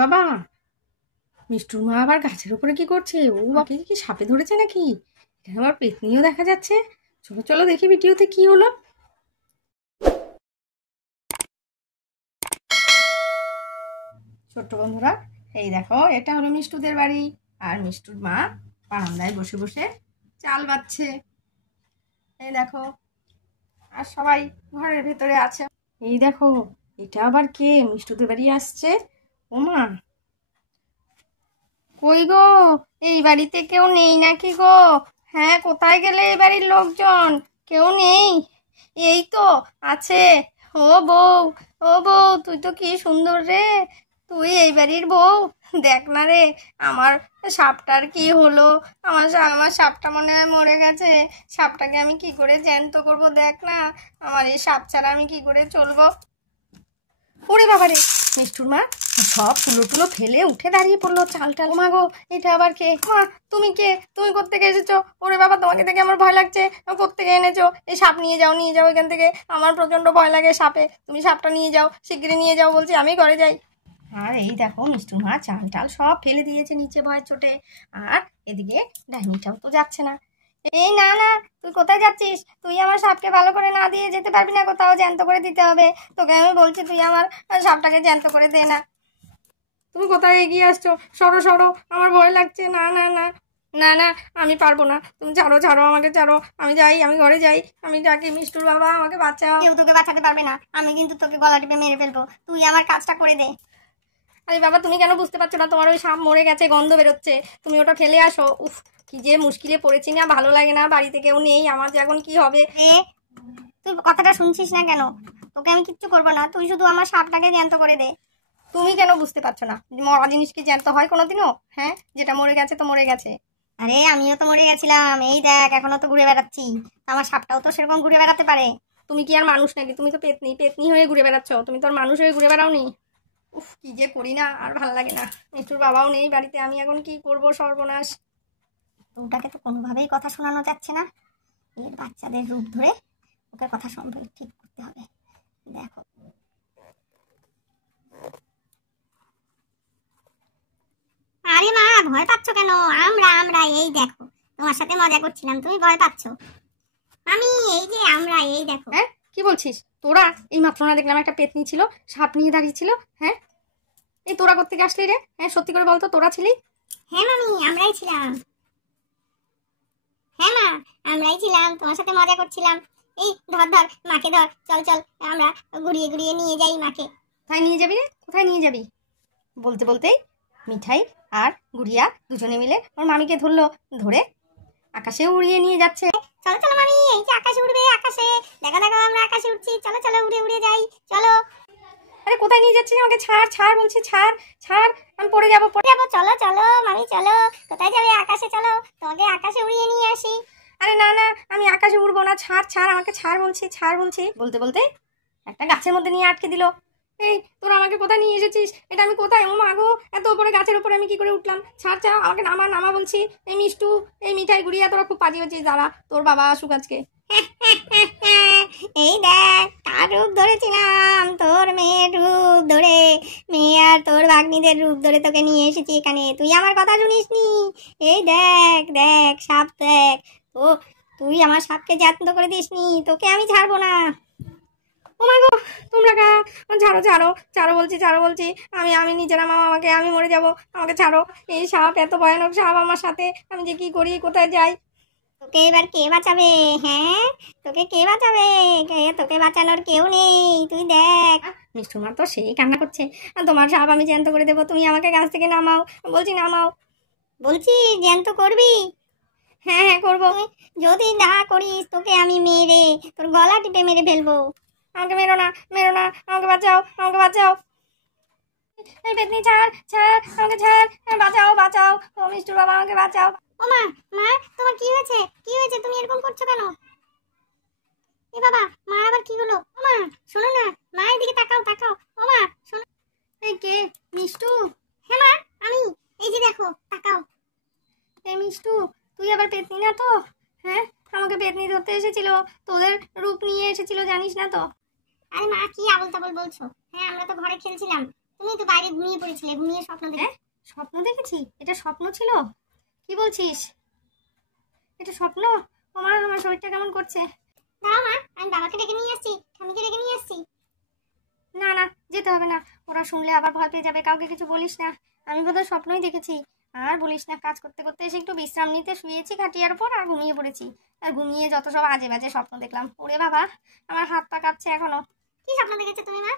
বাবা, মিষ্টুর মা আবার গাছের উপরে কি করছে? ও বাবা, কি সাপে ধরেছে নাকি? এখানে আবার পেতনিও দেখা যাচ্ছে। চলো চলো দেখি ভিডিওতে কি হলো। ছোট্ট বন্ধুরা, এই দেখো, এটা হলো মিষ্টুদের বাড়ি। আর মিষ্টুর মা বারান্দায় বসে বসে চাল বাচ্ছে। এই দেখো, আর সবাই ঘরের ভেতরে আছে। এই দেখো, এটা আবার কে মিষ্টুদের বাড়ি আসছে? ও মা, কই গো, এই বাড়িতে কেউ নেই নাকি গো? হ্যাঁ, কোথায় গেলে এই বাড়ির লোকজন? কেউ নেই? এই তো আছে। ও বউ, ও বউ, তুই তো কি সুন্দর রে! তুই এই বাড়ির বউ? দেখ না রে, আমার সাপটার কি হলো। আমার সাপটা মনে হয় মরে গেছে। সাপটাকে আমি কি করে জ্যান্ত করবো, দেখ না। আমার এই সাপ ছাড়া আমি কি করে চলবো? ওরে বাবা রে! মিষ্টুর মা সব তুলো তুলো ফেলে উঠে দাঁড়িয়ে পড়লো। চালটা, মা গো, এটা আবার কে? মা, তুমি কে? তুমি কোত্থেকে এসেছো? ওরে বাবা, তোমাকে দেখে আমার ভয় লাগছে। কোত্থেকে এনেছো? এই সাপ নিয়ে যাও, নিয়ে যাও এখান থেকে। আমার প্রচন্ড ভয় লাগে সাপে। তুমি সাপটা নিয়ে যাও, শিগগিরই নিয়ে যাও বলছি, আমি ঘরে যাই। আর এই দেখো, মিষ্টুর মা চাল টাল সব ফেলে দিয়েছে নিচে ভয়ের চোটে। আর এদিকে ডাইনিটাও তো যাচ্ছে না। এই না না, তুই কোথায় যাচ্ছিস? তুই আমার সাপকে ভালো করে না দিয়ে যেতে পারবি না, কোথাও জ্যান্ত করে দিতে হবে তোকে। আমি বলছি, তুই আমার সাপটাকে জ্যান্ত করে দে না। তুমি কোথায় এগিয়ে আসছো? সরো সরো, আমার ভয় লাগছে। না না না, না না, আমি পারবো না। তুমি ছাড়ো ছাড়ো, আমাকে ছাড়ো। আমি যাই, আমি ঘরে যাই। আমি ডাকি, মিষ্টুর বাবা, আমাকে বাঁচাও। কেউ তোকে বাঁচাতে পারবে না, আমি কিন্তু তোকে গলা টিপে মেরে ফেলবো। তুই আমার কাজটা করে দে। আরে বাবা, তুমি কেন বুঝতে পারছো না? তোমার ওই সাপ মরে গেছে, গন্ধ বেরোচ্ছে। তুমি ওটা ফেলে আসো। উফ, কি যে মুশকিলে পড়েছি না, ভালো লাগে না। বাড়িতে কেউ নেই, আমার যে এখন কি হবে। তুই কথাটা শুনছিস না কেন? তোকে আমি কিচ্ছু করবো না, তুই শুধু আমার সাপটাকে জ্যান্ত করে দে। তুমি কেন বুঝতে পারছো না? মরা জিনিস কি জ্যান্ত হয় কোনোদিনও? হ্যাঁ, যেটা মরে গেছে তো মরে গেছে। আরে আমিও তো মরে গেছিলাম, এই দেখ এখনো তো ঘুরে বেড়াচ্ছি। আমার সাপটাও তো সেরকম ঘুরে বেড়াতে পারে। তুমি কি আর মানুষ নাকি? তুমি তো পেতনি, পেতনি হয়ে ঘুরে বেড়াচ্ছ। তুমি তো আর মানুষ হয়ে ঘুরে বেড়াওনি। উফ, কি যে করি না, আর ভালো লাগে না। মিষ্টুর বাবাও নেই বাড়িতে, আমি এখন কি করব? সর্বনাশ। ওটাকে তো কোনোভাবেই কথা শোনানো যাচ্ছে না। এর বাচ্চাদের রূপ ধরে ওকে কথা শুনবে, ঠিক করতে হবে। দেখো, আরে মা, ভয় পাচ্ছ কেন? আমরা এই দেখো, তোমার সাথে মজা করছিলাম, তুমি ভয় পাচ্ছ। আমি এই যে আমরা এই দেখো। হ্যাঁ, কি বলছিস তোরা? এই মাত্র না দেখলাম একটা পেতনি ছিল, সাপ নিয়ে দাঁড়িয়েছিল। হ্যাঁ, এই তোরা কোত্থেকে আসলি রে? হ্যাঁ, সত্যি করে বলতো, তোরা ছিলি? হ্যাঁ মামি, আমরাই ছিলাম। হ্যাঁ মা, আমরাই ছিলাম, তোমার সাথে মজা করছিলাম। এই ধর ধর, মাকে ধর, চল চল, আমরা ঘুরিয়ে ঘুরিয়ে নিয়ে যাই মাকে। কোথায় নিয়ে যাবি রে? কোথায় নিয়ে যাবি? বলতে বলতেই মিঠাই আর গুড়িয়া দুজনে মিলে ওর মামিকে ধরলো। ধরে আকাশে উড়িয়ে নিয়ে যাচ্ছে। চলো চলো মামি, এই যে আকাশে উড়বে, আকাশে দেখো দেখো, আমরা আকাশে উঠছি, চলো চলো, উড়ে উড়ে যাই, চলো। আরে কোথায় নিয়ে যাচ্ছিস আমাকে? ছাড় ছাড় বলছি, ছাড় ছাড়, আমি পড়ে যাবো পড়ে। যাবো, চলো চলো মামি, চলো। কোথায় যাবে? আকাশে চলো, তোমাকে আকাশে উড়িয়ে নিয়ে আসি। আরে না না, আমি আকাশে উড়বো না। ছাড় ছাড়, আমাকে ছাড় বলছি, ছাড় বলছি। বলতে বলতে একটা গাছের মধ্যে নিয়ে আটকে দিল। এই তোরা আমাকে কোথায় নিয়ে এসেছিস? এটা আমি কোথায়? ও মা গো, এত উপরে গাছের উপরে আমি কি করে উঠলাম? ছাড় ছাড়, আমাকে নামা নামা বলছি। এই মিষ্টু, এই মিঠাই গুড়িয়া, তোরা খুব পাজি হচ্ছিস। দাঁড়া, তোর বাবা আসুক আজকে। এই দেখ, কার রূপ ধরেছিলাম, তোর মেয়ের রূপ ধরে। মেয়ে আর তোর ভাগ্নিদের রূপ ধরে তোকে নিয়ে এসেছি এখানে, তুই আমার কথা শুনিসনি। এই দেখ দেখ, সাপ দেখ। ও, তুই আমার সাপকে জ্যান্ত করে দিসনি, তোকে আমি ছাড়বো না। ও মা গো, তোমরা কারা? ছাড়ো ছাড়ো, ছাড়ো বলছি, ছাড়ো বলছি। আমি আমি নিজের মামা, আমাকে, আমি মরে যাব। আমাকে ছাড়ো। এই সাপ, এত ভয়ানক সাপ আমার সাথে, আমি যে কি করি, কোথায় যাই? তোকে এবার কে বাঁচাবে? হ্যাঁ, তোকে কে বাঁচাবে? তোকে বাঁচানোর কেউ নেই, তুই দেখ। মিষ্টুর মা তো সেই কান্না করছে। তোমার সাপ আমি জ্যান্ত করে দেবো, তুমি আমাকে গাছ থেকে নামাও বলছি, নামাও। বলছি, জ্যান্ত করবি? হ্যাঁ হ্যাঁ, করবো। তুই যদি না করিস, তোকে আমি মেরে তোর গলা টিপে মেরে ফেলবো। আমাকে মেরো না, মেরো না, আমাকে বাঁচাও, আমাকে বাঁচাও। এই পেতনি, ছাড় ছাড়, আমাকে ছাড়, বাঁচাও বাঁচাও। ও মিষ্টুর বাবা, আমাকে বাঁচাও। ও মা, মা, তোমার কি হয়েছে? কি হয়েছে? তুমি এরকম করছো কেন? এ বাবা, মা আবার কি হলো? ও মা, শোনো না, মা এদিকে তাকাও তাকাও। ও মা, শোনো। এই কে? মিষ্টু? হ্যাঁ মা, আমি। এই যে দেখো, তাকাও। এই মিষ্টু, তুই আবার পেতনি না তো? হ্যাঁ, আমাকে পেতনি ধরতে এসেছিল, তোদের রূপ নিয়ে এসেছিল, জানিস না তো? আরে মা, কি আবল তাবল বলছো? হ্যাঁ, আমরা তো ঘরে খেলছিলাম, তুমি তো বাইরে ঘুমিয়ে পড়েছিলে, ঘুমিয়ে স্বপ্ন দেখে। স্বপ্ন দেখেছি? এটা স্বপ্ন ছিল? কি বলছিস? এটা স্বপ্ন? আমার আমার শরীরটা কেমন করছে। দাঁড়াও মা, আমি বাবাকে ডেকে নিয়ে আসছি, ঠামিকে ডেকে নিয়ে আসছি। না না, যেতে হবে না, ওরা শুনলে আবার ভয় পেয়ে যাবে। কাউকে কিছু বলিস না, আমি বোধহয় স্বপ্নই দেখেছি। আর বলিস না, কাজ করতে করতে এসে একটু বিশ্রাম নিতে শুয়েছি খাটিয়ার উপর আর ঘুমিয়ে পড়েছি। আর ঘুমিয়ে যত সব আজে বাজে স্বপ্ন দেখলাম। ওরে বাবা, আমার হাত পা কাঁপছে এখনো। কি স্বপ্ন দেখেছো তুমি মা?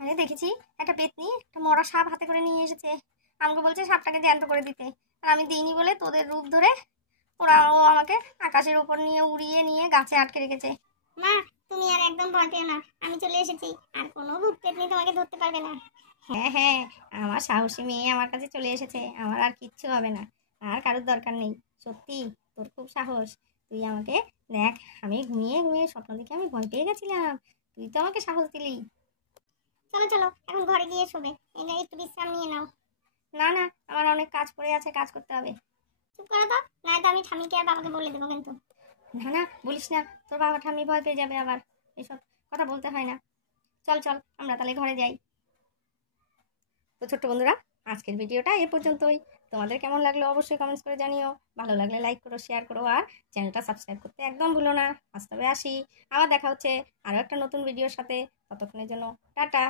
আরে দেখেছি, একটা পেতনি একটা মরা সাপ হাতে করে নিয়ে এসেছে। আমাকে বলছে সাপটাকে জ্যান্ত করে দিতে। আর আমি দিইনি বলে তোদের রূপ ধরে ও আমাকে আকাশের উপর নিয়ে উড়িয়ে নিয়ে গাছে আটকে রেখেছে। মা, তুমি আর একদম ভয় পেও না, আমি চলে এসেছি, আর কোনো ভূত পেতনি তোমাকে ধরতে পারবে না। হ্যাঁ হ্যাঁ, আমার সাহসী মেয়ে আমার কাছে চলে এসেছে, আমার আর কিচ্ছু হবে না। আর কারোর দরকার নেই। সত্যি তোর খুব সাহস। তুই আমাকে দেখ, আমি ঘুমিয়ে ঘুমিয়ে স্বপ্ন দেখে আমি ভয় পেয়ে গেছিলাম, তুই তো আমাকে সাহস দিলি। চলো চলো, এখন ঘরে গিয়ে শোবে, এটা একটু বিশ্রাম নিয়ে নাও। না না, আমার অনেক কাজ পড়ে আছে, কাজ করতে হবে। চুপ করো তো, নয়তো আমি ঠামিকে আর বাবাকে বলে দেবো কিন্তু। না না, বলিস না, তোর বাবা ঠাম্মি ভয় পেয়ে যাবে আবার। এসব কথা বলতে হয় না। চল চল, আমরা তাহলে ঘরে যাই। তো ছোট্ট বন্ধুরা, আজকের ভিডিওটা এ পর্যন্তই। তোমাদের কেমন লাগলো অবশ্যই কমেন্টস করে জানিও। ভালো লাগলে লাইক করো, শেয়ার করো, আর চ্যানেলটা সাবস্ক্রাইব করতে একদম ভুলো না। আজ তবে আসি, আবার দেখা হচ্ছে আরও একটা নতুন ভিডিওর সাথে। ততক্ষণের জন্য টাটা।